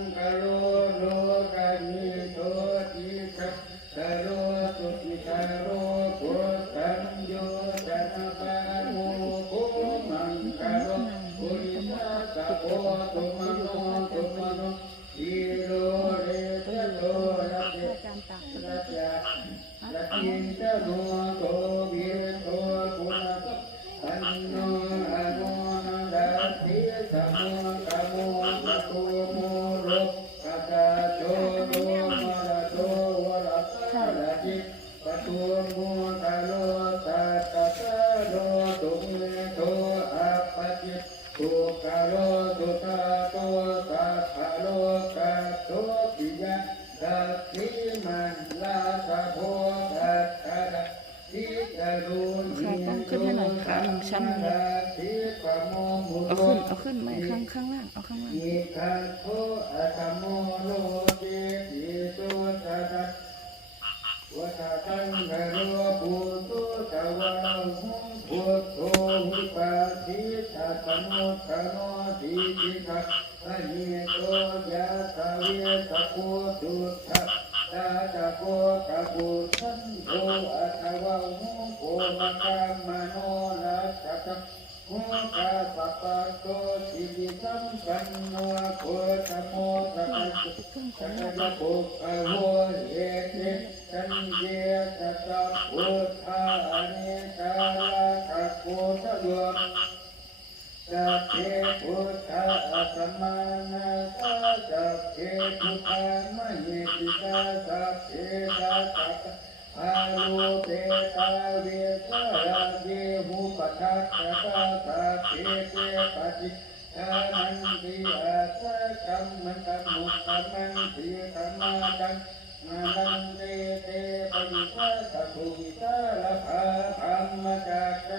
งกโลโลกามิโตติสัพกโลตุติกโลปุตังโยจันปะโมโกมังกโลปุริสัสสะโพตุมโนตุมโนอิโลเรตโตระเตอาจารย์ตักระเตระกินตโนโตวิโตปุณะอันโนอะโนนันดาติสัมโมกะโมกะโต ชั้นเลยเอาขึ้น เอาขึ้นไหมข้างข้างล่าง เอาข้างล่างอิคันโทอะตโมโลเกติโตตะตะวะตะตังกะโรปุตุตะวะหุงพุทโธวิปัสสิตะตโมตะโนติจิตะอะนิโตยะสะเวตะโกตุทะตาตะโกตะโกสันโฆอะทะวะหุงโกมะกามโน ตะโมกาสะปะโตสิริสัมปันโนโคตโมทัสสุสัจจะปุกขโวเอติสันเยตตพุทธาอเนกาลาภะโคตะโยสัพเพพุทธะอัตมานาสะสัพเพพุทธามหิติกาสัพเพตัสสะอาลูเปตาเวสราเยหุป ทัสสะตาตาเปเตปฏิทานันติอาสะกัมมันตมุตตมันติธรรมาดังนานันเตเตปฏิทัสสะภูมิตาลภาธรรมจักร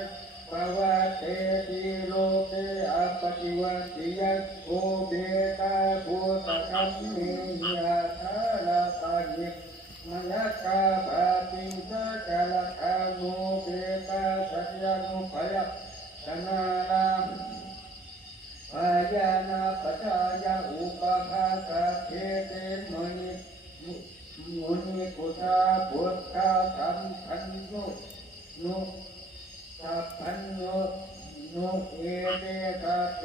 ปวะเตติโลเกอปฏิวันติยัสโอเบตาภูตกัมเมหิอาทาลาตาหิมยกาปาติงสกะละคาโม ชนะนามปายานาปัจจายาอุปภาสะเทเตมิมุนิกุตาพุทธาสัมพันโนนุสัพพันโนนุเอเตกะเต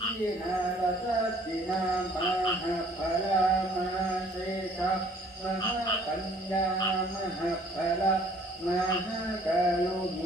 ทินาลสัตตินามหาภลามาเสสะมหาปัญญามหาภลามหากาลุม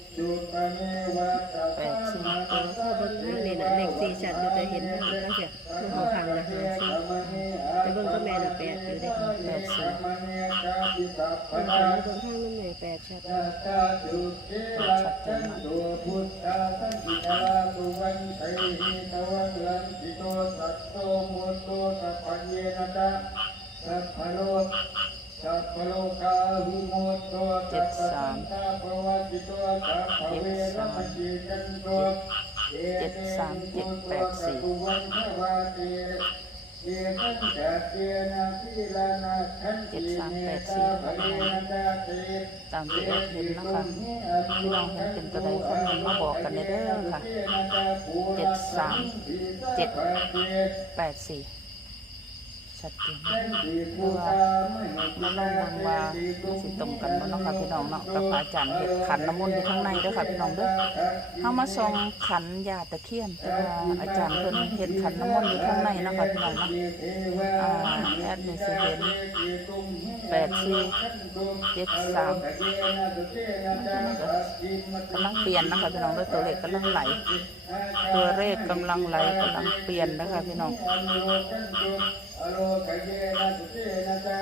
ทิลาภาเพทานันสุวามหาทิปานาคาปะปฏิฆาตาคานาเรนาสปัสสินังอาทิสัญโยมาจารณาคานิเตติโนชาเทวโลกาสาโลกาสัจจาเทเทเทปลาสนาเทสะนันทิลตาภาเทวันทามิปุริจุตเมวัตตามาตสะเทนี่นะเลขสี่ชัดเราจะเห็นนะเลยนะเสียคือเขาพังนะหาสี่ไปเบิ่งก็แม่นะแปดอยู่เด้แปดสี่เนกาปิสัพพมันนาไปเบิ่งข้างนั่นแม่แปดชัดสัตตาจุเทระสันโตพุทธานาสุวันไตหิตวันลั นติโตสัตโตมุตโตสัพพัญเจาสัพพโลกสัพพโลกาวิโมตโตสัพพสันตาภวติโตสัพพเวรมณีกันโตเอเตมุตโตสัพพวันทวาเตเยตันจัตเตนะสีลานะขันติเนตาภเวนาเตตามที่แอดเห็นนะคะพี่น้องเห็นเป็นตัวใดคอมเมนต์มาบอกกันในเด้อค่ะเจ็ดสามเจ็ดแปดสี่ ชัดเจนเพราะว่ามาลองเบิ่งว่าสิตรงกันบ่เนาะค่ะพี่น้องเนาะกับอาจารย์เห็ดขันน้ำมนต์อยู่ข้างในเด้อค่ะพี่น้องเด้อเฮามาส่องขันยาตะเคียนแต่ว่าอาจารย์เพิ่นเห็ดขันน้ำมนต์อยู่ข้างในเนาะค่ะพี่น้องเนาะอ่าแอดนี่สิเห็น แปดสี่เจ็ดสามกำลังเปลี่ยนนะคะพี่น้องด้วยตัวเลขกำลังไหล ตัวเลขกำลังไหลกำลังเปลี่ยนนะคะพี่น้องอโลกเยนะสุเตนะจา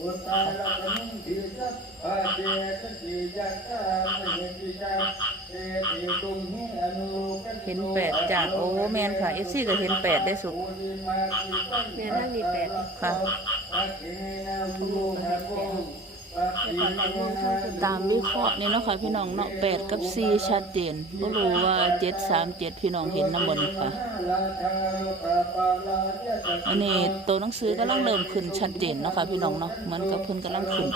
อุตตาลกนุทิสัพพะเจตติยักขามเหติกาเตติตุมหิอนุโลกันเห็นแปดจากโอ้แมนค่ะเอฟซีก็เห็นแปดได้สุดแม่ทั้งมีแปดค่ะ ตามวิเคราะห์นี่เนาะค่ะพี่น้องเนาะแปดกับสี่ชัดเจนก็รู้ว่าเจ็ดสามเจ็ดพี่น้องเห็นน้ำบนค่ะ อันนี้ตัวหนังสือกำลังเริ่มขึ้นชัดเจนเนาะค่ะพี่น้องเนาะเหมือนกับเพิ่นกำลังขึ้น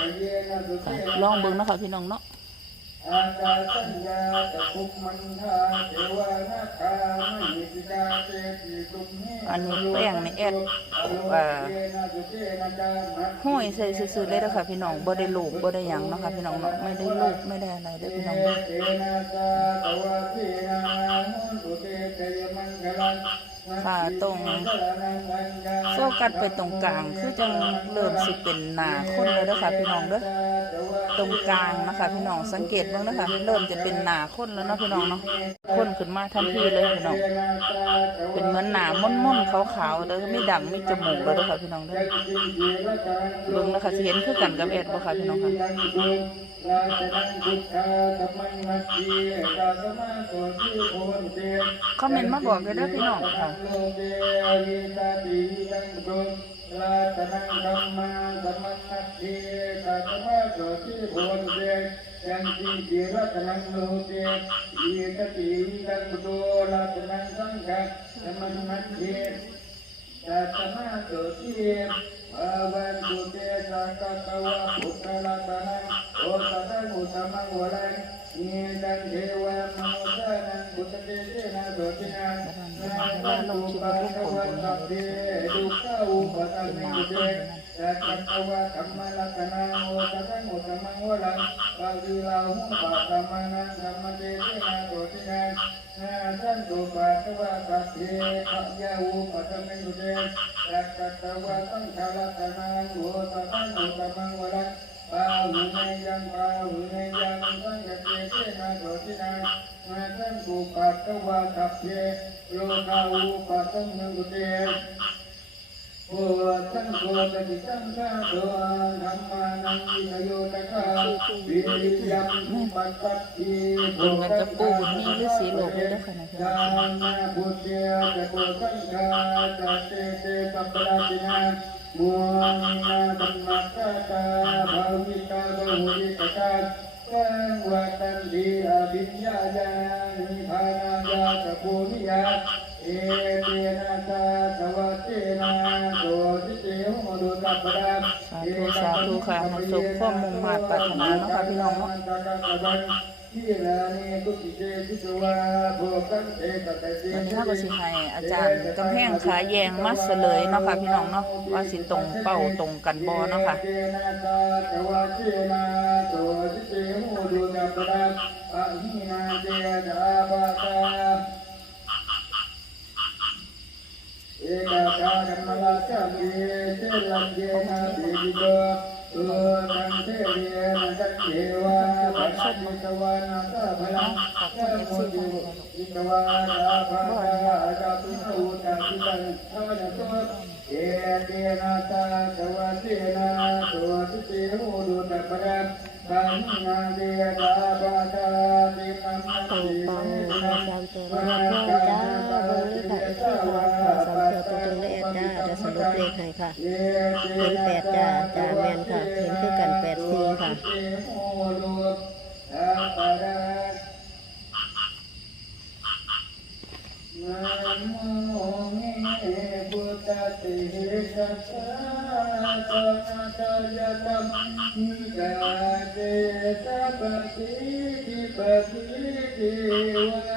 ค่ะลองเบิ่งเนาะค่ะพี่น้องเนาะ อาจารย์สัญญาตะคุกมันทาเทวานาคามิติกาเตติตุมหิอันนี้แป้งนี่แอดเอ่อห้อยใส่ซื่อๆเลยเด้อค่ะพี่น้องบ่ได้ลูบบ่ได้หยังนะคะพี่น้องเนาะไม่ได้ลูบไม่ได้อะไรเด้อพี่น้องเนาะ เทนาหุนตุเตเตยมังคลังค่ะตรงโฟกัสไปตรงกลาง คือจังเริ่มสิเป็นหน้าคนแล้วเด้อค่ะพี่น้องเด้อตรงกลางนะคะพี่น้องสังเกตบิ่งเด้อค่ะเริ่มจะเป็นหน้าคนแล้วเนาะพี่น้องเนาะคนขึ้นมาทันทีเลยพี่น้องเป็นเหมือนหนาม่นๆขาวๆเด้อไม่ดังไม่จมูกแล้วเด้อค่ะพี่น้องเด้อเบิ่งแล้วค่ะสิเห็นคือกันกับแอดบ่ค่ะพี่น้องค่ะราชนังบุตตาเตคอมเมนต์มาบอกเลยเด้อพี่น้องค่ะโลเกวิตาติยังดุราชนังธัมมังธรรมังมัจจีกาสมาโสติโอนเตยังจิจิรัตนังโลเกวิตาติยังดุราชนังสังฆธรรมังมัจจีตัสมาตุติภาวันตุเตสักกะวะพุทธลัตนังโอตัสมุตมังวรังเนตังเทวะมโนสานังพุทธเตเตนะโสตินัง นาคันตุปัสสะวะสัพเพดุขะอุปตังมิเตสักกะวะธัมมลัตนังโอตัสมุตมังวรังปะวิลาหุปะธัมมานังธัมมเตเตนะโสตินังนาคันตุปัสสะวะสัพเพขะยะอุปตังมิเตสักกะวะสังฆรัตนังโหตตังโหตมังวรัง ปาหุเนยังปาหุเนยังสังฆเจเจนะโสตินังมาสังกุปัตตวะสัพเพโลกาอุปัตตังมุเตโอสังโฆปฏิสังฆาโตธัมมานังวิโยตะคาวิริยังปัตตัตติเบิ่งกันกับปู่บุญมีหรือสีโลกด้อค่ะนะพี่น้องยานาบุเตจะโกสังฆาจะเตเตสัพพะตินา มัวนาธัมมัสสะตาภาวิตาบหุริกตาสังวัตันติอภิญญาญาณิพานายาตะโพิยาเอเตนะตาสวัสเตนะโสติเตหมดุสัพพะดาสาธุสาธุค่ะให้สมความมุ่งมา่ปรารถนาเนาะค่ะพี่น้องเนาะ ที่นานีกุติเจติสวาโภกันเตกตะเจวันนี้เราก็สิให้อาจารย์กำแพงขาแยงมาเฉลยเนาะค่ะพี่น้องเนาะว่าสิตรงเป้าตรงกันบ่เนาะค่ะเจนาตาตวะเจนาโตติเตโมดุกัปปะปะหินาเจดาบาตาเอการรมลาสัมเยเจรัญเยนาติวิโก ตุตังเทเรนะจันเทวาปัสสัมมิตวานาคาพลังขอบคุณเอฟซีทุกคนอิตวาดาภาดาตุสูตาทิตังทานตุเอเตนะตาสวัสเตนะตัวทิเตโหดุตะปะระปัญญาเดดาบาตาติมัมมะปังติปังเมมานะสามตัวมาแล้วจ้าเบิ่ง จ้าจะสรุปเลขให้ค่ะ เห็เห็นแปดจ้าจ้าแม่นค่ะ เห็นคือกันแปดสี่ค่ะนะโมเมพุทธติสัสสะสนะกายตัมกาเตสัพพิทิปติเทวา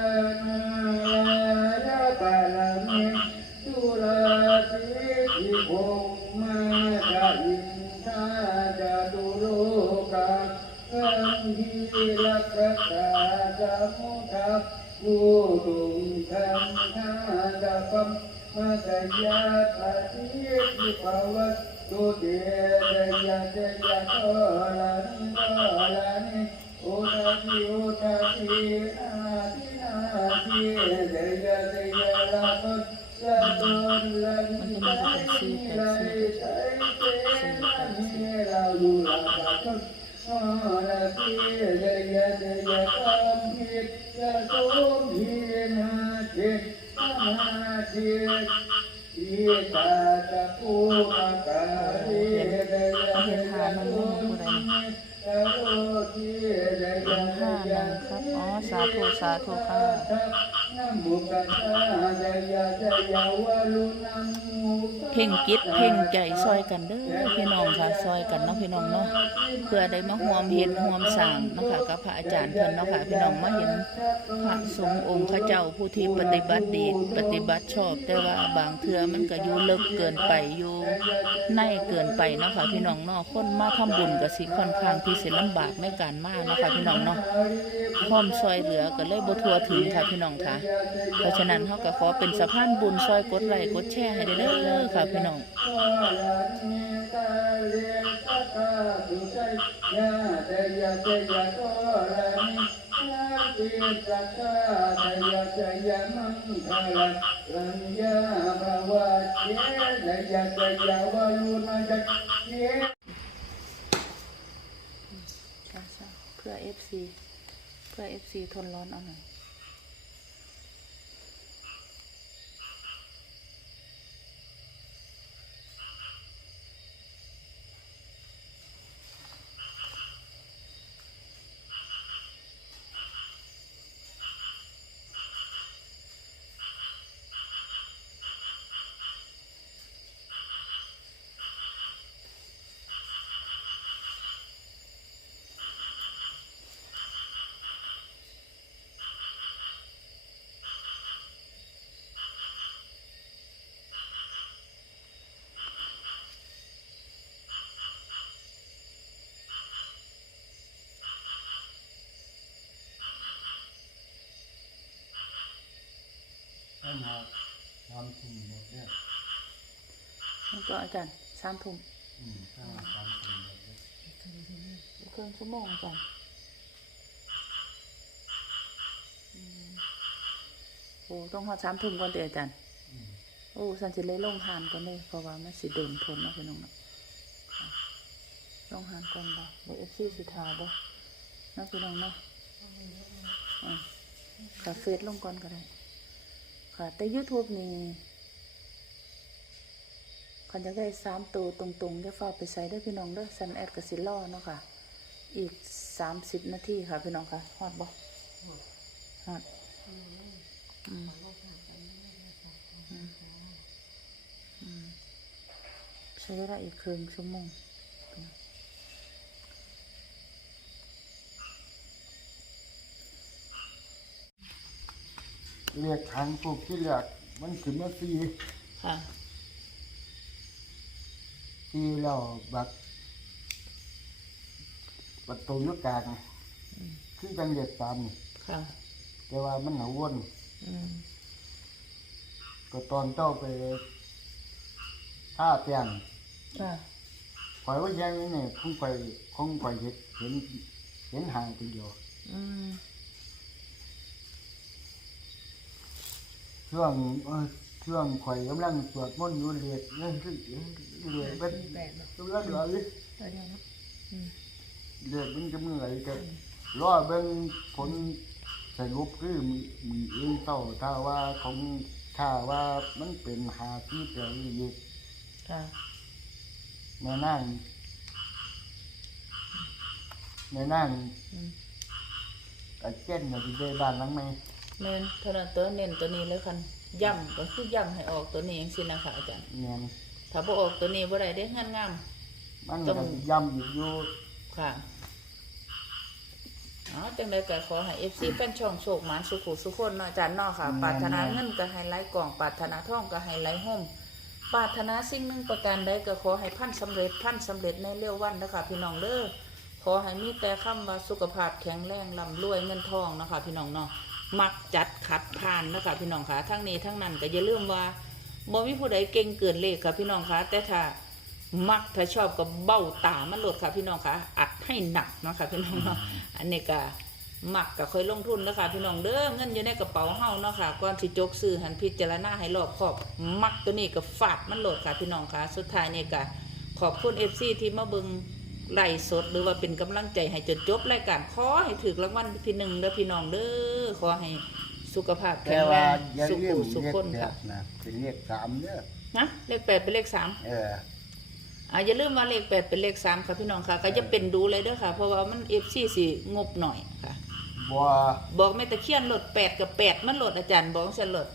พกูตุงคันธาดาปัมมาตยาปฏิทิภาวะตุเตเดยะเดยะโตลานิโตลานิโอทาทิโอทาทิอาทินาทิเดยะเดยะลาปัสะตุลันไตนิไลไตเตนะเนรเราอยู่หลังจากต้นอาละพีเดียเดียตามพิษจะสมพีนาลาจีเดียเดียเห็นหามันไม่มีผู้ใดนะตะโลกีเดยเห็นห้าหนึ่งครับอ๋อ สาธุสาธุค่ะนะโมกัสสะ เพ่งจิตเพ่งใจซอยกันเด้อพี่น้องค่ะซอยกันเนาะพี่น้องเนาะเพื่อได้มาห่วมเห็นห่วมสางเนาะค่ะกับพระอาจารย์เพิ่นเนาะค่ะพี่น้องมาเห็นพระสงฆ์องค์ข้าเจ้าผู้ที่ปฏิบัติดีปฏิบัติชอบ แต่ว่าบางเทื่อมันก็อยู่ลึกเกินไปอยู่ในเกินไปเนาะค่ะพี่น้องเนาะคนมาทำบุญก็สิค่อนข้างที่สิลำบากในการมาเนาะค่ะพี่น้องเนาะความซอยเหลือก็เลยบ่ทั่วถึงค่ะพี่น้องค่ะเพราะฉะนั้นเขาก็ขอเป็นสะพานบุญซอยกดไลค์กดแชร์ให้ได้เด้อค่ะพี่น้องเพื่อ FC เพื่อ FC ทนร้อนเอาหน่อย ท่านมาทำทุ่มหมดเนี่ยแล้วก็อาจารย์สามทุ่มอืมถ้ามาทำทุ่มหมดเนี่ยครึ่งชั่วโมงอาจารย์อืมโอ้ต้องหอดสามทุ่มก่อนเดี๋ยวอาจารย์อืมโอ้สันจะเลยลงทานก่อนเลยเพราะว่ามันสิโดนทนเนาะพี่น้องเนาะลงทานก่อนบ่บ่เอฟซีสิทาบ่เนาะพี่น้องเนาะอ่าค่ะเฟซลงก่อนก็ได้ ค่ะ แต่ YouTube นี่คันจะได้สามตัวตรงๆจะฝ้ากไปใส่ได้พี่น้องเด้อซันแอดกับสิล่อเนาะค่ะ อีกสามสิบนาทีค่ะ พี่น้องค่ะฮอดบ่ฮอดอืมใช้เวลาอีกครึ่งชั่วโมง เรียกทางพวกที่เรียกมันขึ้นมาสี่ค่ะสี่แล้วบักประตูยุกกลางคือจังเด็ดตามค่ะ แต่ว่ามันหนาวนอืมก็ตอนเจ้าไปท่าแป้งค่ะคอยว่าแย่งนี่เนี่ยคงคอยคงคอยเห็นเห็นเห็นห่างคนเดียว อืม ช่วงเอ่อช่วงข่อยกำลังสวดมนต์อยู่เรียกนั่นคือเรียกเป็นแปดเนาะกำลังไหลตัวเดียวเนาะอืมเรียกมันกำลังไหลกันรอเบิ่งผลสรุปคือมีมีเองเต้าถ้าว่าของถ้าว่ามันเป็นหาที่เปลี่ยนอีกค่ะแม่นั่งแม่นั่งอืมกะเจ้นน่ะสิได้บ้านหลังไหม แม่นเท่านั้นตัวเน้นตัวนี้เลยคันย่ำก็คือย่ำให้ออกตัวนี้เองสินะคะอาจารย์แม่นถ้าบ่ออกตัวนี้บ่ได้ได้งานงามมันต้ก็องย้ำอีกอยู่ค่ะอ๋อจังไดก็ขอให้ FC แฟนช่องโชคหมานสุขุสุขคนเนาะอาจารย์เนาะค่ะปรารถนาเงินก็ให้ไหลกล่องปรารถนาทองก็ให้ไหลห่มปรารถนาสิ่งหนึงประการใดก็ขอให้พันสำเร็จพันสำเร็จในเร็ววันนะคะพี่น้องเด้อขอให้มีแต่คำว่าสุขภาพแข็งแรงร่ำรวยเงินทองเนาะคะพี่น้องเนาะ มักจัดขัดผ่านเนาะคะพี่น้องค่ะทั้งนี้ทั้งนั้นก็อย่าลืมว่าบ่มีผู้ใดเก่งเกินเลขค่ะพี่น้องค่ะแต่ถ้ามักถ้าชอบก็เบ้าตามันโหลดค่ะพี่น้องค่ะอัดให้หนักเนาะค่ะพี่น้องเนาะอันนี้ก็มักก็ค่อยลงทุนแล้วค่ะพี่น้องเด้อเงินอยู่ในกระเป๋าเฮาเนาะค่ะก่อนสิจกซื้อหันพิจารณาให้รอบคอบมักตัวนี้ก็ฟาดมันโหลดค่ะพี่น้องค่ะ สุดท้ายนี่ก็ขอบคุณ FC ที่มาเบิง ไล่สดหรือว่าเป็นกำลังใจให้จนจบรายการขอให้ถึกรางวัลที่หนึ่งเด้อพี่น้องเด้อขอให้สุขภาพแข็แต่งแรว่างอย่าสุลืขุมสุขเลขคนแปค่ะดนะเป็นเลขสามเนี่ยนะเลขแปดเป็นเลขสาม เออ อ่าอย่าลืมว่าเลขแปดเป็นเลขสามค่ะพี่น้องค่ะ ก็จะเป็นดูเลยเด้อค่ะ เพราะว่ามันเอฟซีสิงบหน่อยค่ะ บัวบอกแม่ตะเคียนโหลดแปดกับแปดมันโหลดอาจารย์บอกฉันโหลด